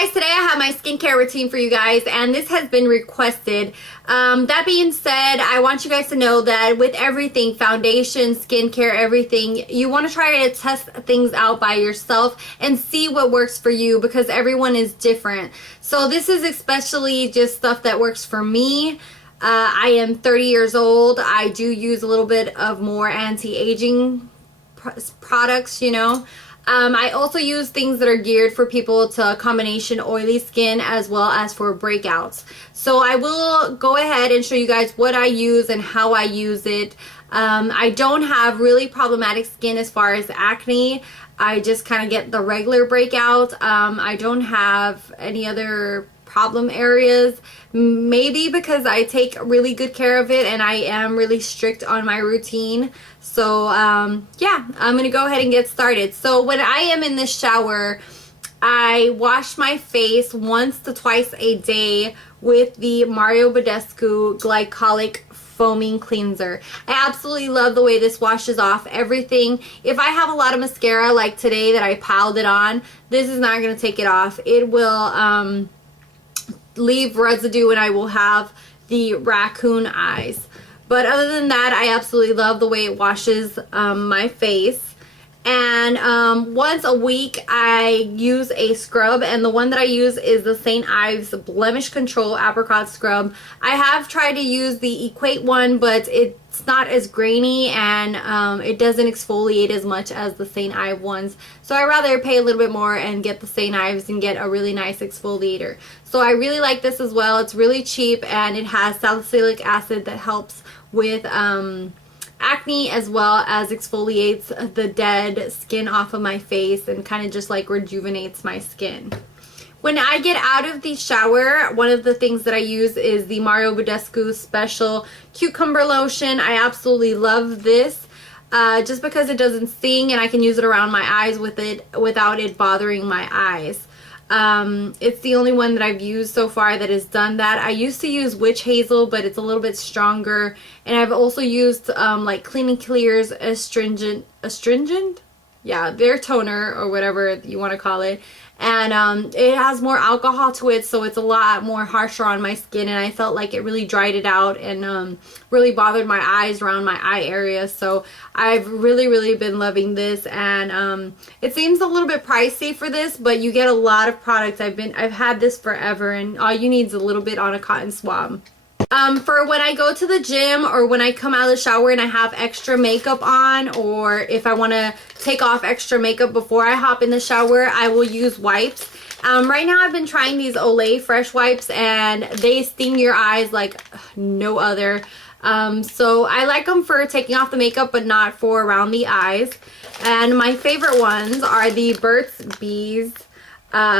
guys, today I have my skincare routine for you guys, and this has been requested. That being said, I want you guys to know that with everything, foundation, skincare, everything, you want to try to test things out by yourself and see what works for you, because everyone is different. So this is especially just stuff that works for me. I am 30 years old. I do use a little bit of more anti-aging products, you know. I also use things that are geared for people to combination oily skin as well as for breakouts. So I will go ahead and show you guys what I use and how I use it. I don't have really problematic skin as far as acne. I just kind of get the regular breakout. I don't have any other problem areas, maybe because I take really good care of it and I am really strict on my routine. So yeah, I'm gonna go ahead and get started. So when I am in the shower, I wash my face once to twice a day with the Badescu Glycolic foaming cleanser. I absolutely love the way this washes off everything. If I have a lot of mascara like today that I piled it on, this is not going to take it off. It will leave residue and I will have the raccoon eyes. But other than that, I absolutely love the way it washes my face. And once a week I use a scrub, and the one that I use is the St.Ives Blemish Control Apricot Scrub. I have tried to use the Equate one, but it's not as grainy and it doesn't exfoliate as much as the St.Ives ones. So I'd rather pay a little bit more and get the St.Ives and get a really nice exfoliator. So I really like this as well. It's really cheap and it has salicylic acid that helps with acne as well as exfoliates the dead skin off of my face and kind of just like rejuvenates my skin. When I get out of the shower, one of the things that I use is the Badescu Special Cucumber Lotion. I absolutely love this just because it doesn't sting and I can use it around my eyes with it without it bothering my eyes. It's the only one that I've used so far that has done that. I used to use Witch Hazel, but it's a little bit stronger. And I've also used like Clean & Clear's astringent? Yeah, their toner or whatever you want to call it. And it has more alcohol to it, so it's a lot more harsher on my skin, and I felt like it really dried it out and really bothered my eyes around my eye area. So I've really been loving this, and it seems a little bit pricey for this, but you get a lot of products. I've had this forever, and all you need is a little bit on a cotton swab. For when I go to the gym or when I come out of the shower and I have extra makeup on, or if I want to take off extra makeup before I hop in the shower, I will use wipes. Right now I've been trying these Olay fresh wipes and they sting your eyes like no other. So I like them for taking off the makeup but not for around the eyes. And my favorite ones are the Burts Bees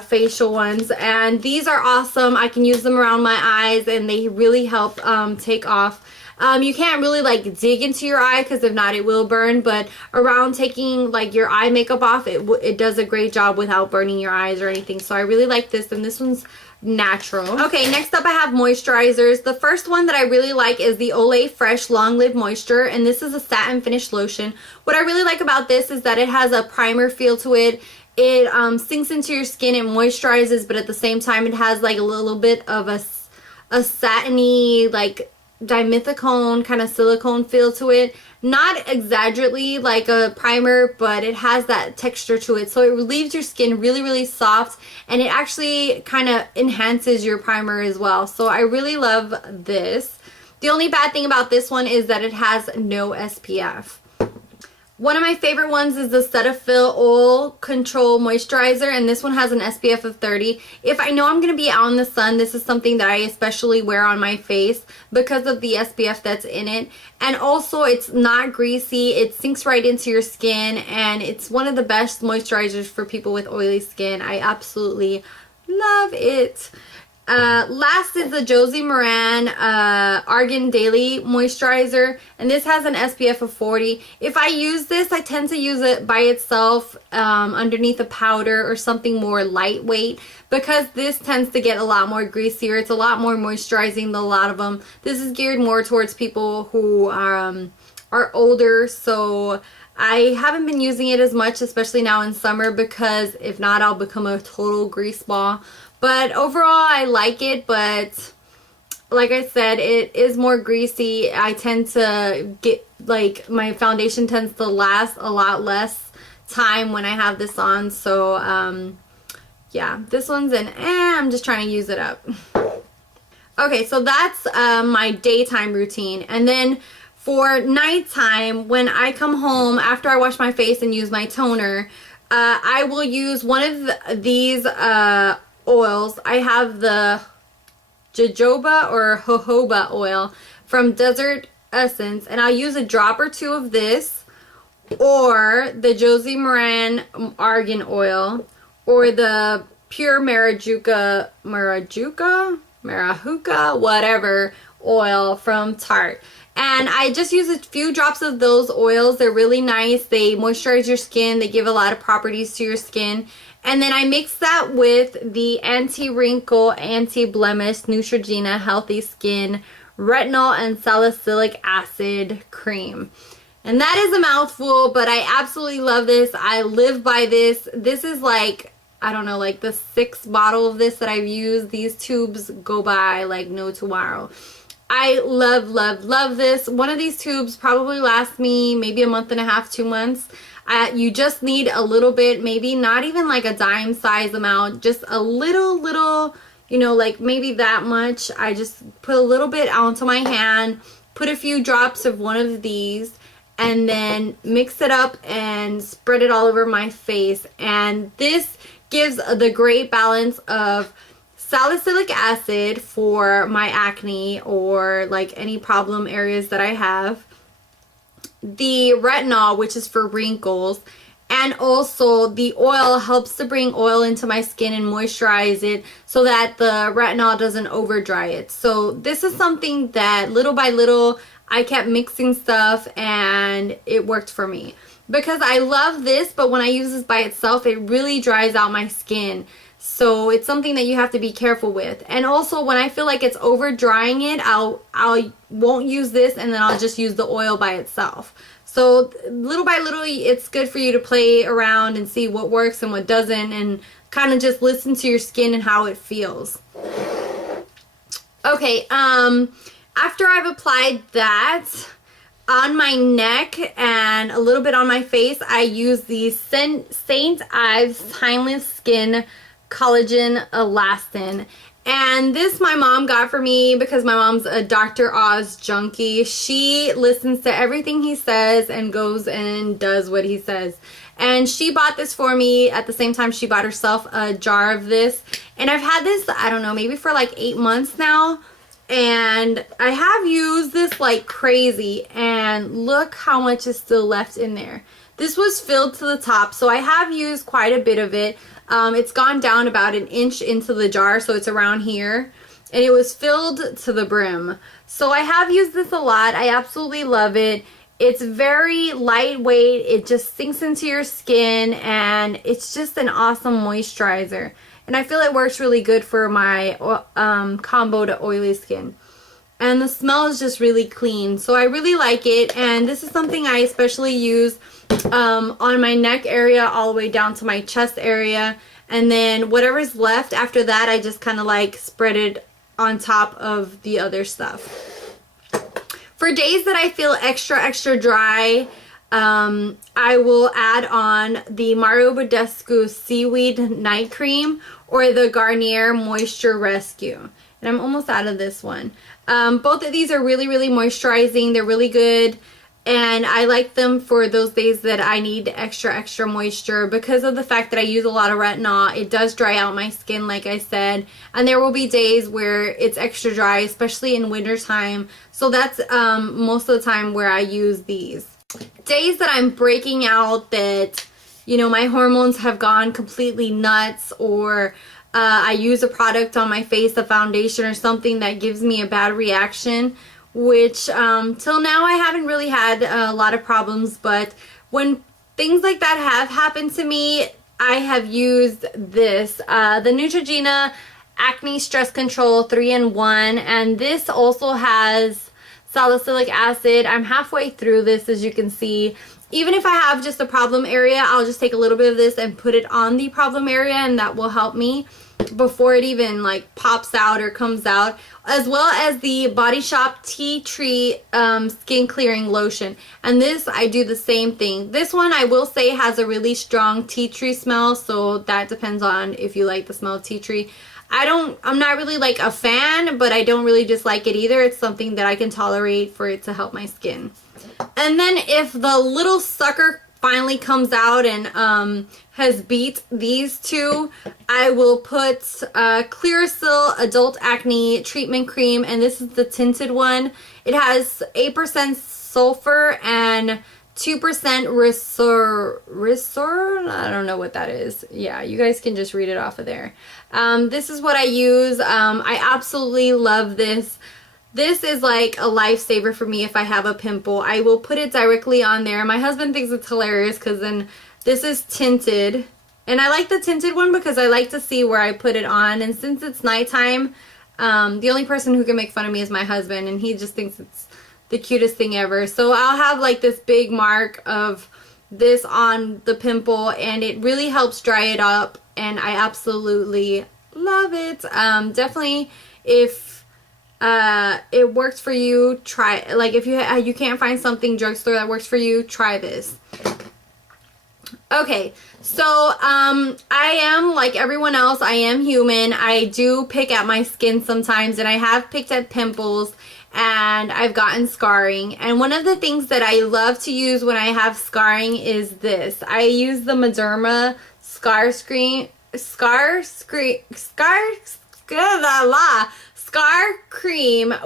facial ones, and these are awesome. I can use them around my eyes and they really help take off. You can't really like dig into your eye because if not it will burn, but around taking like your eye makeup off, it does a great job without burning your eyes or anything. So I really like this, and this one's natural. Okay, next up I have moisturizers. The first one that I really like is the Olay Fresh Long Live Moisture, and this is a satin finish lotion. What I really like about this is that it has a primer feel to it. It sinks into your skin and moisturizes, but at the same time it has like a little bit of a satiny, like dimethicone kind of silicone feel to it. Not exaggerately like a primer, but it has that texture to it. So it leaves your skin really soft, and it actually kind of enhances your primer as well. So I really love this. The only bad thing about this one is that it has no SPF. One of my favorite ones is the Cetaphil Oil Control Moisturizer, and this one has an SPF of 30. If I know I'm going to be out in the sun, this is something that I especially wear on my face because of the SPF that's in it. And also it's not greasy, it sinks right into your skin, and it's one of the best moisturizers for people with oily skin. I absolutely love it. Last is the Josie Maran Argan Daily Moisturizer, and this has an SPF of 40. If I use this, I tend to use it by itself underneath a powder or something more lightweight, because this tends to get a lot more greasier. It's a lot more moisturizing than a lot of them. This is geared more towards people who are older, so I haven't been using it as much, especially now in summer, because if not, I'll become a total grease ball. But overall, I like it, but like I said, it is more greasy. I tend to get, like, my foundation tends to last a lot less time when I have this on. So, yeah, this one's I'm just trying to use it up. Okay, so that's my daytime routine. And then for nighttime, when I come home after I wash my face and use my toner, I will use one of these oils. I have the Jojoba or Jojoba oil from Desert Essence, and I'll use a drop or two of this, or the Josie Maran Argan oil, or the pure Marajuca, whatever oil from Tarte. And I just use a few drops of those oils. They're really nice. They moisturize your skin. They give a lot of properties to your skin. And then I mix that with the anti-wrinkle, anti-blemish Neutrogena Healthy Skin Retinol and Salicylic Acid Cream. And that is a mouthful, but I absolutely love this. I live by this. This is like, I don't know, like the 6th bottle of this that I've used. These tubes go by like no tomorrow. I love, love, love this. One of these tubes probably lasts me maybe a month and a half, 2 months. You just need a little bit, maybe not even like a dime size amount, just a little, you know, like maybe that much. I just put a little bit onto my hand, put a few drops of one of these, and then mix it up and spread it all over my face. And this gives the great balance of salicylic acid for my acne or like any problem areas that I have, the retinol, which is for wrinkles, and also the oil helps to bring oil into my skin and moisturize it so that the retinol doesn't over dry it. So this is something that little by little I kept mixing stuff and it worked for me, because I love this, but when I use this by itself, it really dries out my skin. So it's something that you have to be careful with. And also when I feel like it's over drying it, I won't use this, and then I'll just use the oil by itself. So little by little, it's good for you to play around and see what works and what doesn't, and kind of just listen to your skin and how it feels. Okay, after I've applied that on my neck and a little bit on my face, I use the St.ives Timeless Skin Collagen Elastin. And this my mom got for me because my mom's a Dr.oz junkie. She listens to everything he says and goes and does what he says. And she bought this for me at the same time she bought herself a jar of this. And I've had this, I don't know, maybe for like 8 months now. And I have used this like crazy. And look how much is still left in there. This was filled to the top, so I have used quite a bit of it. It's gone down about 1 inch into the jar, so it's around here. And it was filled to the brim. So I have used this a lot. I absolutely love it. It's very lightweight. It just sinks into your skin, and it's just an awesome moisturizer. And I feel it works really good for my combo to oily skin. And the smell is just really clean. So I really like it. And this is something I especially use on my neck area all the way down to my chest area. And then whatever's left after that, I just kind of like spread it on top of the other stuff. For days that I feel extra dry, I will add on the Badescu Seaweed Night Cream or the Garnier Moisture Rescue. And I'm almost out of this one. Both of these are really moisturizing. They're really good. And I like them for those days that I need extra moisture because of the fact that I use a lot of retinol. It does dry out my skin, like I said. And there will be days where it's extra dry, especially in winter time. So that's most of the time where I use these. Days that I'm breaking out, that, you know, my hormones have gone completely nuts, or I use a product on my face, a foundation or something that gives me a bad reaction, which till now I haven't really had a lot of problems, but when things like that have happened to me, I have used this, the Neutrogena Acne Stress Control 3-in-1, and this also has salicylic acid. I'm halfway through this, as you can see, even if I have just a problem area, I'll just take a little bit of this and put it on the problem area, and that will help me before it even like pops out or comes out. As well as the Body Shop Tea Tree Skin Clearing Lotion. And this, I do the same thing. This one, I will say, has a really strong tea tree smell, so that depends on if you like the smell of tea tree. I'm not really like a fan, but I don't really dislike it either. It's something that I can tolerate for it to help my skin. And then if the little sucker finally comes out and has beat these two, I will put Clearasil Adult Acne Treatment Cream, and this is the tinted one. It has 8% sulfur and 2% Resor. I don't know what that is. Yeah, you guys can just read it off of there. This is what I use. I absolutely love this. This is like a lifesaver for me if I have a pimple. I will put it directly on there. My husband thinks it's hilarious because then this is tinted. And I like the tinted one because I like to see where I put it on. And since it's nighttime, the only person who can make fun of me is my husband. And he just thinks it's the cutest thing ever. So I'll have like this big mark of this on the pimple. And it really helps dry it up. And I absolutely love it. Definitely if it works for you, try, like if you can't find something drugstore that works for you, try this. Okay, so I am like everyone else. I am human. I do pick at my skin sometimes, and I have picked at pimples, and I've gotten scarring. And one of the things that I love to use when I have scarring is this. I use the Mederma Scar Cream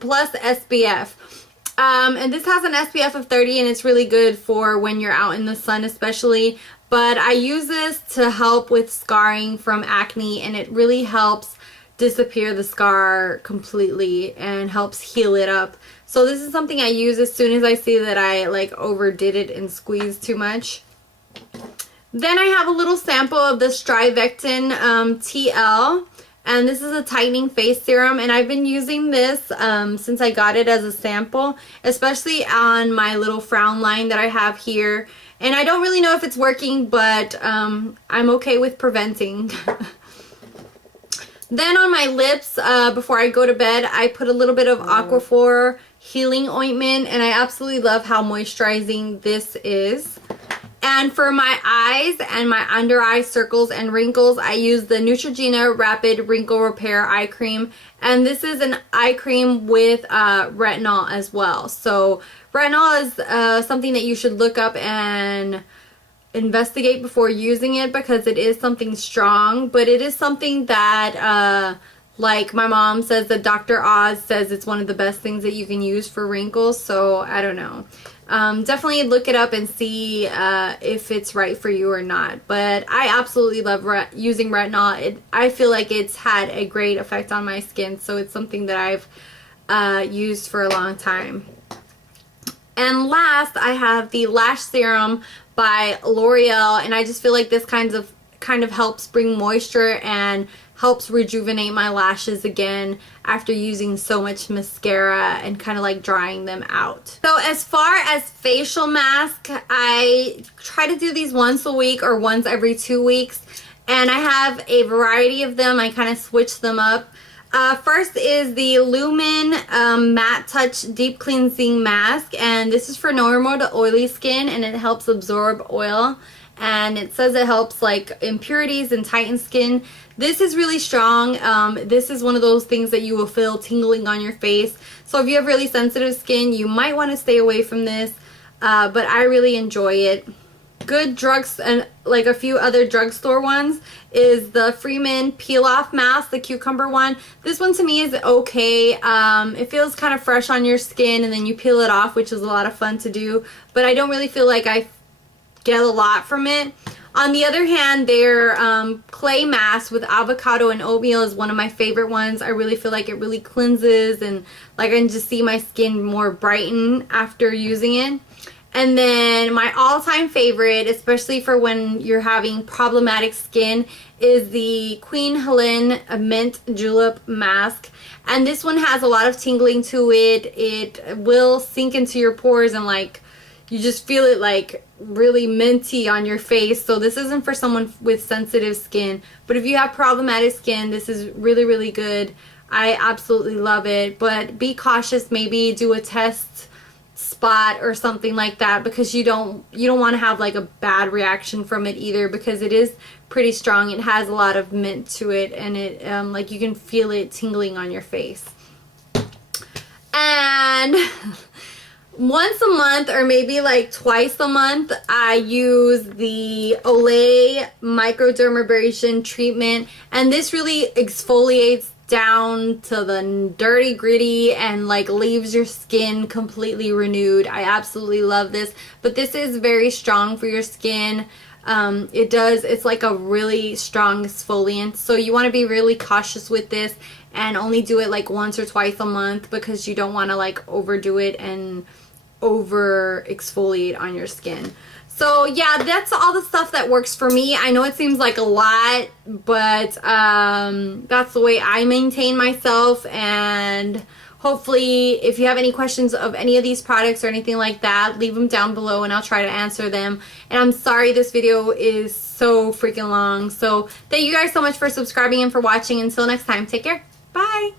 plus SPF. And this has an SPF of 30, and it's really good for when you're out in the sun especially. But I use this to help with scarring from acne, and it really helps disappear the scar completely and helps heal it up. So this is something I use as soon as I see that I like overdid it and squeezed too much. Then I have a little sample of the Strivectin TL. And this is a tightening face serum, and I've been using this since I got it as a sample, especially on my little frown line that I have here. And I don't really know if it's working, but I'm okay with preventing. Then on my lips, before I go to bed, I put a little bit of Aquaphor Healing Ointment, and I absolutely love how moisturizing this is. And for my eyes and my under eye circles and wrinkles, I use the Neutrogena Rapid Wrinkle Repair Eye Cream. And this is an eye cream with retinol as well. So retinol is something that you should look up and investigate before using it, because it is something strong. But it is something that, like my mom says, that Dr. Oz says it's one of the best things that you can use for wrinkles. So I don't know. Definitely look it up and see if it's right for you or not. But I absolutely love using retinol. I feel like it's had a great effect on my skin, so it's something that I've used for a long time. And last, I have the Lash Serum by L'Oreal, and I just feel like this kind of helps bring moisture and helps rejuvenate my lashes again after using so much mascara and kind of like drying them out. So as far as facial mask, I try to do these once a week or once every 2 weeks, and I have a variety of them. I kind of switch them up. First is the Lumen Matte Touch Deep Cleansing Mask, and this is for normal to oily skin, and it helps absorb oil. And it says it helps like impurities and tighten skin. This is really strong. This is one of those things that you will feel tingling on your face. So if you have really sensitive skin, you might want to stay away from this. But I really enjoy it. Good drugs and like a few other drugstore ones is the Freeman Peel Off Mask, the cucumber one. This one to me is okay. It feels kind of fresh on your skin, and then you peel it off, which is a lot of fun to do. But I don't really feel like I get a lot from it. On the other hand, their clay mask with avocado and oatmeal is one of my favorite ones. I really feel like it really cleanses, and like I can just see my skin more brighten after using it. And then my all-time favorite, especially for when you're having problematic skin, is the Queen Helene Mint Julep Mask. And this one has a lot of tingling to it. It will sink into your pores and like you just feel it like really minty on your face. So this isn't for someone with sensitive skin, but if you have problematic skin, this is really, really good. I absolutely love it, but be cautious. Maybe do a test spot or something like that, because you don't want to have like a bad reaction from it either, because it is pretty strong. It has a lot of mint to it, and it like you can feel it tingling on your face. And once a month, or maybe like twice a month, I use the Olay microdermabrasion treatment, and this really exfoliates down to the dirty gritty and like leaves your skin completely renewed. I absolutely love this, but this is very strong for your skin. It's like a really strong exfoliant, so you want to be really cautious with this and only do it like once or twice a month, because you don't want to like overdo it and over exfoliate on your skin. So yeah, that's all the stuff that works for me. I know it seems like a lot, but that's the way I maintain myself. And hopefully, if you have any questions of any of these products or anything like that, leave them down below and I'll try to answer them. And I'm sorry this video is so freaking long. So thank you guys so much for subscribing and for watching. Until next time, take care. Bye.